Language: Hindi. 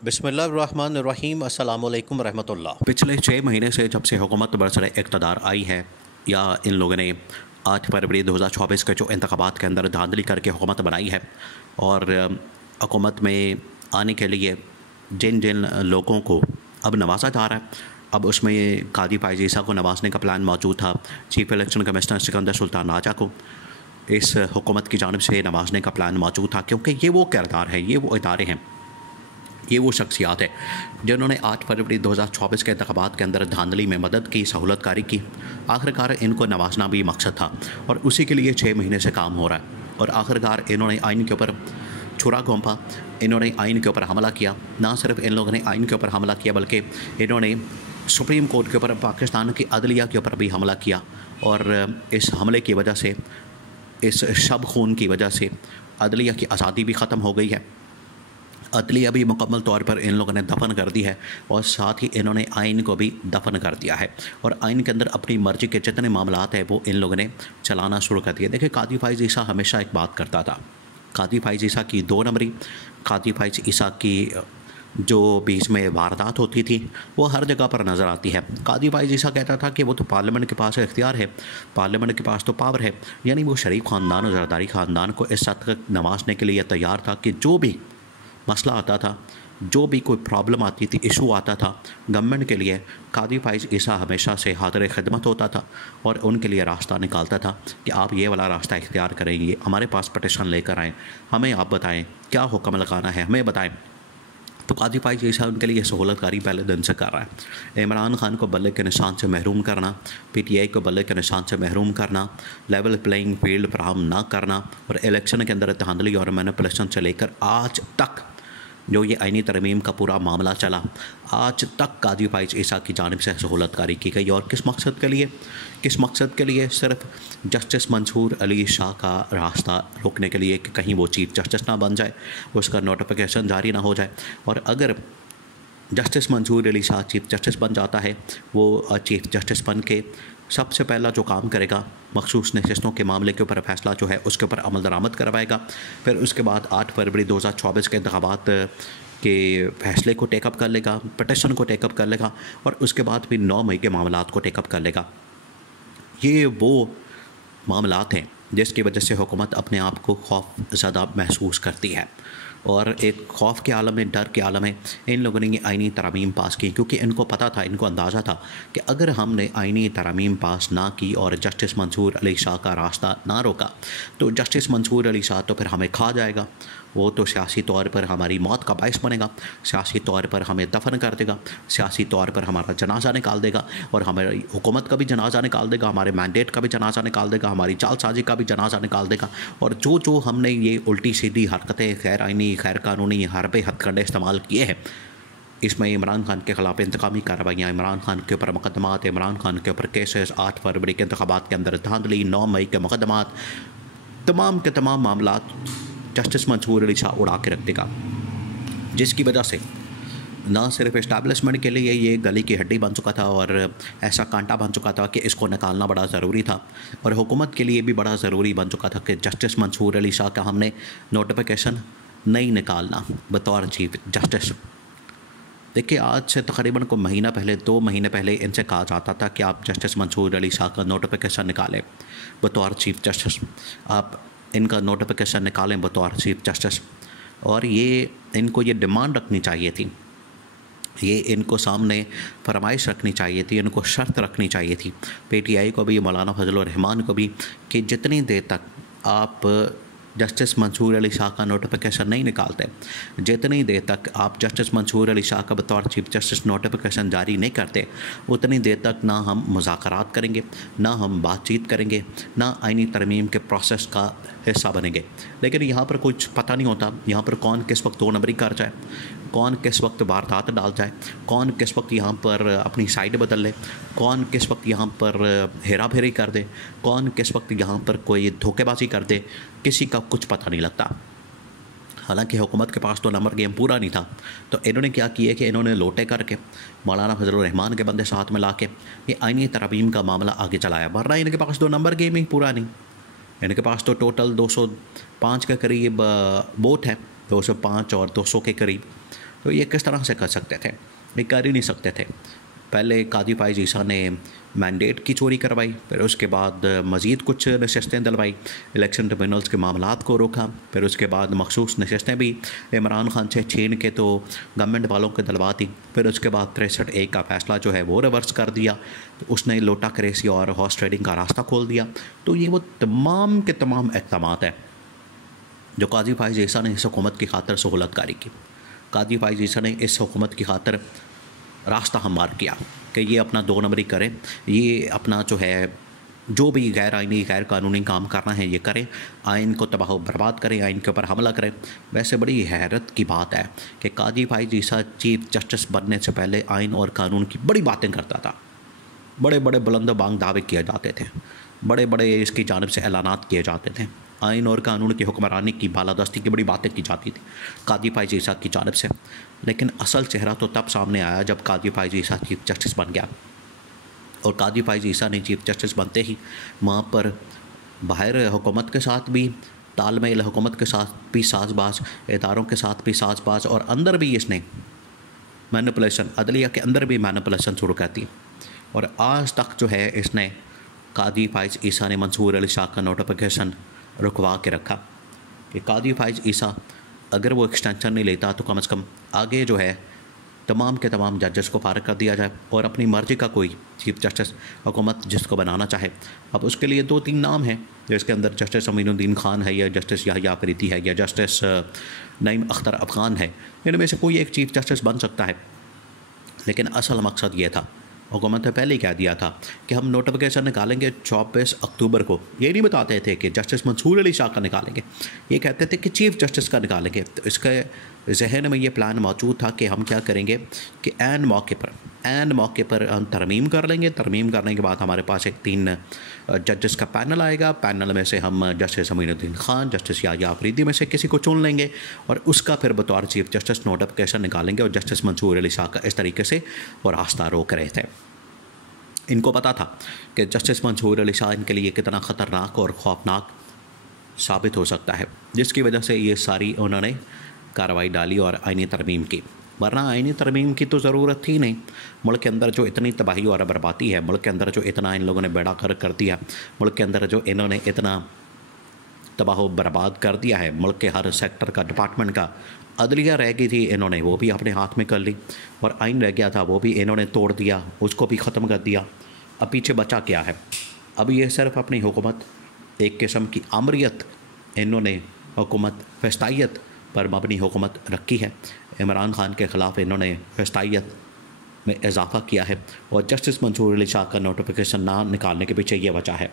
बिस्मिल्लाहिर्रहमानिर्रहीम अस्सलाम वालेकुम रहमतुल्लाह। पिछले 6 महीने से जब से हुकूमत बरसर इक़्तिदार आई है या इन लोगों ने 8 फरवरी 2024 के जो इंतखाबात के अंदर धांधली करके हुकूमत बनाई है और हुकूमत में आने के लिए जिन जिन लोगों को अब नवाजा जा रहा है, अब उसमें कादी फायज़ ईसा को नवाजने का प्लान मौजूद था। Chief election commissioner Sikandar Sultan Raja को इस हुकूमत की जानिब से नवाजने का प्लान मौजूद था, क्योंकि ये वो किरदार है, ये वो इदारे हैं, ये वो शख्सियात है जिन्होंने 8 फरवरी 2024 के इंतखाबात के अंदर धांधली में मदद की, सहूलतकारी की। आखिरकार इनको नवाजना भी मकसद था और उसी के लिए 6 महीने से काम हो रहा है। और आखिरकार इन्होंने आइन के ऊपर छुरा घोंपा, इन्होंने आइन के ऊपर हमला किया। ना सिर्फ इन लोगों ने आइन के ऊपर हमला किया, बल्कि इन्होंने सुप्रीम कोर्ट के ऊपर, पाकिस्तान की अदलिया के ऊपर भी हमला किया। और इस हमले की वजह से, इस शब खून की वजह से अदलिया की आज़ादी भी ख़त्म हो गई है। अदलिया भी मुकम्मल तौर पर इन लोगों ने दफन कर दी है और साथ ही इन्होंने आइन को भी दफन कर दिया है। और आइन के अंदर अपनी मर्ज़ी के जितने मामलात हैं वो इन लोगों ने चलाना शुरू कर दिया। देखिए, कादी फायज़ ईसा हमेशा एक बात करता था, कादी फायज़ ईसा की 2 नंबरी, कादी फायज़ ईसा की जो बीच में वारदात होती थी वो हर जगह पर नज़र आती है। कादी फायज़ ईसा कहता था कि वो तो पार्लियामेंट के पास इख्तियार है, पार्लियामेंट के पास तो पावर है। यानी वो शरीफ ख़ानदान और ज़रदारी ख़ानदान को इस हद तक नवाजने के लिए तैयार था कि जो भी मसला आता था, जो भी कोई प्रॉब्लम आती थी, इशू आता था गवर्नमेंट के लिए, कादी फायज़ ईसा हमेशा से हाज़िर खिदमत होता था और उनके लिए रास्ता निकालता था कि आप ये वाला रास्ता इख्तियार करेंगे, हमारे पास पटिशन लेकर आएँ, हमें आप बताएं क्या हुक्म लगाना है, हमें बताएं। तो कादी फायज़ ईसा उनके लिए सहूलतकारी पहले दिन से कर रहा है। इमरान खान को बल्ले के निशान से महरूम करना, PTI को बल्ले के निशान से महरूम करना, लेवल प्लेइंग फील्ड फराहम ना करना और इलेक्शन के अंदर धांधली और मैनिपुलेशन से लेकर आज तक जो ये आइनी तरमीम का पूरा मामला चला, आज तक कादी फायज़ ईसा की जानिब से सहूलतकारी की गई। और किस मकसद के लिए? किस मकसद के लिए? सिर्फ जस्टिस मंसूर अली शाह का रास्ता रोकने के लिए कि कहीं वो चीफ जस्टिस ना बन जाए, उसका नोटिफिकेशन जारी ना हो जाए। और अगर justice Mansoor Ali Shah chief justice बन जाता है, वो चीफ जस्टिस बन के सबसे पहला जो काम करेगा, मखसूस नशिस्तों के मामले के ऊपर फ़ैसला जो है उसके ऊपर अमल दरामद करवाएगा। फिर उसके बाद 8 फरवरी 2024 के इंतखाबात के फ़ैसले को टेकअप कर लेगा, पटिशन को टेकअप कर लेगा और उसके बाद फिर 9 मई के मामलात को टेकअप कर लेगा। ये वो मामलात हैं जिसकी वजह से हुकूमत अपने आप को खौफ ज़्यादा महसूस करती है और एक खौफ के आलम में, डर के आलम में इन लोगों ने ये आइनी तरमीम पास की, क्योंकि इनको पता था, इनको अंदाज़ा था कि अगर हमने आइनी तरमीम पास ना की और जस्टिस मंसूर अली शाह का रास्ता ना रोका तो जस्टिस मंसूर अली शाह तो फिर हमें खा जाएगा, वो तो सियासी तौर पर हमारी मौत का बायस बनेगा, सियासी तौर पर हमें दफन कर देगा, सियासी तौर पर हमारा जनाजा निकाल देगा और हमारी हुकूमत का भी जनाजा निकाल देगा, हमारे मैंडेट का भी जनाजा निकाल देगा, हमारी जालसाजी का भी जनाजा निकाल देगा। और जो जो हमने ये उल्टी सीधी हरकतें, गैर आइनी, गैर कानूनी हरबे हथकंडे इस्तेमाल किए हैं, इसमें इमरान खान के ख़िलाफ़ इंतकामी कार्रवाइयाँ, इमरान खान के ऊपर मुकदमात, इमरान खान के ऊपर केसेस, 8 फरवरी के इंतखाबात के अंदर धांधली, 9 मई के मुकदमात, तमाम के तमाम मामलात जस्टिस मंसूर अली शाह उड़ा के रख देगा, जिसकी वजह से ना सिर्फ इस्टेब्लिशमेंट के लिए ये गली की हड्डी बन चुका था और ऐसा कांटा बन चुका था कि इसको निकालना बड़ा ज़रूरी था, और हुकूमत के लिए भी बड़ा ज़रूरी बन चुका था कि जस्टिस मंसूर अली शाह का हमने नोटिफिकेशन नहीं निकालना बतौर चीफ जस्टिस। देखिए, आज से तकरीबन को महीना पहले, 2 महीने पहले इनसे कहा जाता था कि आप जस्टिस मंसूर अली शाह का नोटिफिकेशन निकालें बतौर चीफ जस्टिस, आप इनका नोटिफिकेशन निकालें बतौर चीफ जस्टिस। और ये इनको ये डिमांड रखनी चाहिए थी, ये इनको सामने फरमाइश रखनी चाहिए थी, इनको शर्त रखनी चाहिए थी, PTI को भी, मौलाना फजल रहमान को भी, कि जितनी देर तक आप जस्टिस मंसूर अली शाह का नोटिफिकेशन नहीं निकालते, जितनी देर तक आप जस्टिस मंसूर अली शाह का बतौर चीफ जस्टिस नोटिफिकेशन जारी नहीं करते, उतनी देर तक ना हम मुज़ाकरात करेंगे, ना हम बातचीत करेंगे, ना आइनी तरमीम के प्रोसेस का हिस्सा बनेंगे। लेकिन यहाँ पर कुछ पता नहीं होता, यहाँ पर कौन किस वक्त 2 नंबरी कर जाए, कौन किस वक्त वारदात डाल जाए, कौन किस वक्त यहाँ पर अपनी साइड बदल ले, कौन किस वक्त यहाँ पर हेरा फेरी कर दे, कौन किस वक्त यहाँ पर कोई धोखेबाजी कर दे, किसी का कुछ पता नहीं लगता। हालांकि हुकूमत के पास तो नंबर गेम पूरा नहीं था, तो इन्होंने क्या किया कि इन्होंने लोटे करके मौलाना फजल रहमान के बंदे साथ में ला के ये आइनी तरमीम का मामला आगे चलाया। वरना इनके पास तो नंबर गेम ही पूरा नहीं, इनके पास तो टोटल 205 के करीब वोट है, 205 और 200 के करीब, तो ये किस तरह से कर सकते थे? ये कर ही नहीं सकते थे। पहले कादी फाइज़ ईसा ने मैंडेट की चोरी करवाई, फिर उसके बाद मज़ीद कुछ नशस्तें दिलवाई, इलेक्शन ट्रिब्यूनल्स के मामलात को रोका, फिर उसके बाद मखसूस नशस्तें भी इमरान खान से छीन के तो गवर्नमेंट वालों को दिलवा दी। फिर उसके बाद 63A का फ़ैसला जो है वो रिवर्स कर दिया, तो उसने लोटा करेसी और हॉर्स ट्रेडिंग का रास्ता खोल दिया। तो ये वो तमाम के तमाम इक़दामात हैं जो कादी फाइज़ ईसा ने इस हुकूमत की खातिर सहूलतकारी की। कादी फाइज़ ईसा ने इस हुकूमत की खातिर रास्ता हमवार किया कि ये अपना 2 नंबरी करें, ये अपना जो है जो भी गैर आइनी गैर कानूनी काम करना है ये करें, आइन को तबाह बर्बाद करें, आइन के ऊपर हमला करें। वैसे बड़ी हैरत की बात है कि कादी फाइज़ ईसा चीफ जस्टिस बनने से पहले आइन और कानून की बड़ी बातें करता था, बड़े बड़े बुलंद बांग दावे किए जाते थे, बड़े बड़े इसकी जानिब से ऐलानात किए जाते थे, आइन और कानून की हुक्मरानी की बालादस्ती की बड़ी बातें की जाती थी कादी फाइज़ ईसा की जानिब से। लेकिन असल चेहरा तो तब सामने आया जब कादी फाइज़ ईसा चीफ जस्टिस बन गया। और कादी फाइज़ ईसा ने चीफ जस्टिस बनते ही वहाँ पर बाहर हुकूमत के साथ भी तालमेल, हुकूमत के साथ भी साजबाज, इदारों के साथ भी साजबाज, और अंदर भी इसने मैनिपुलेशन, अदलिया के अंदर भी मैनिपुलेशन शुरू कर दी। और आज तक जो है इसने कादी फाइज़ ईसा ने मंसूर अली शाह का नोटिफिकेशन रुकवा के रखा कि कादी फाइज़ ईसा अगर वो एक्सटेंशन नहीं लेता तो कम से कम आगे जो है तमाम के तमाम जजेस को फारिग कर दिया जाए और अपनी मर्ज़ी का कोई चीफ जस्टिस हुकूमत जिसको बनाना चाहे। अब उसके लिए 2-3 नाम हैं जिसके अंदर जस्टिस अमीनुद्दीन खान है, या जस्टिस याहिया अफरीदी है, या जस्टिस नईम अख्तर अफ़गान है। इनमें से कोई एक चीफ जस्टिस बन सकता है। लेकिन असल मकसद ये था, हुकूमत ने पहले ही कह दिया था कि हम नोटिफिकेशन निकालेंगे 24 अक्टूबर को। ये नहीं बताते थे कि जस्टिस मंसूर अली शाह का निकालेंगे, ये कहते थे कि चीफ जस्टिस का निकालेंगे। तो इसके जहन में ये प्लान मौजूद था कि हम क्या करेंगे कि ऐन मौके पर हम तरमीम कर लेंगे। तरमीम करने के बाद हमारे पास एक 3 जजेस का पैनल आएगा। पैनल में से हम जस्टिस अमीनुद्दीन खान, जस्टिस याहिया अफरीदी में से किसी को चुन लेंगे और उसका फिर बतौर चीफ जस्टिस नोटिफिकेशन निकालेंगे। और जस्टिस मंसूर अली शाह का इस तरीके से वो रास्ता रोक रहे थे। इनको पता था कि जस्टिस मंसूर अली शाह इनके लिए कितना ख़तरनाक और ख़ौफनाक साबित हो सकता है, जिसकी वजह से ये सारी उन्होंने कार्रवाई डाली और आइनी तरमीम की। वरना आइनी तरमीम की तो ज़रूरत थी नहीं। मुल्क के अंदर जो इतनी तबाही और बर्बादी है, मुल्क के अंदर जो इतना इन लोगों ने बेड़ा गर्क कर दिया, मुल्क के अंदर जो इन्होंने इतना तबाह बर्बाद कर दिया है, मुल्क के हर सेक्टर का, डिपार्टमेंट का, अदलिया रह गई थी इन्होंने वो भी अपने हाथ में कर ली, और आइन रह गया था वो भी इन्होंने तोड़ दिया, उसको भी ख़त्म कर दिया। अब पीछे बचा क्या है? अब ये सिर्फ अपनी हुकूमत, एक किस्म की आमरियत, इन्होंने हुकूमत फस्तायत पर मबनी हुकूमत रखी है। इमरान खान के ख़िलाफ़ इन्होंने फस्तायत में इजाफ़ा किया है, और जस्टिस मंसूर अली शाह का नोटिफिकेशन ना निकालने के पीछे ये वजह है।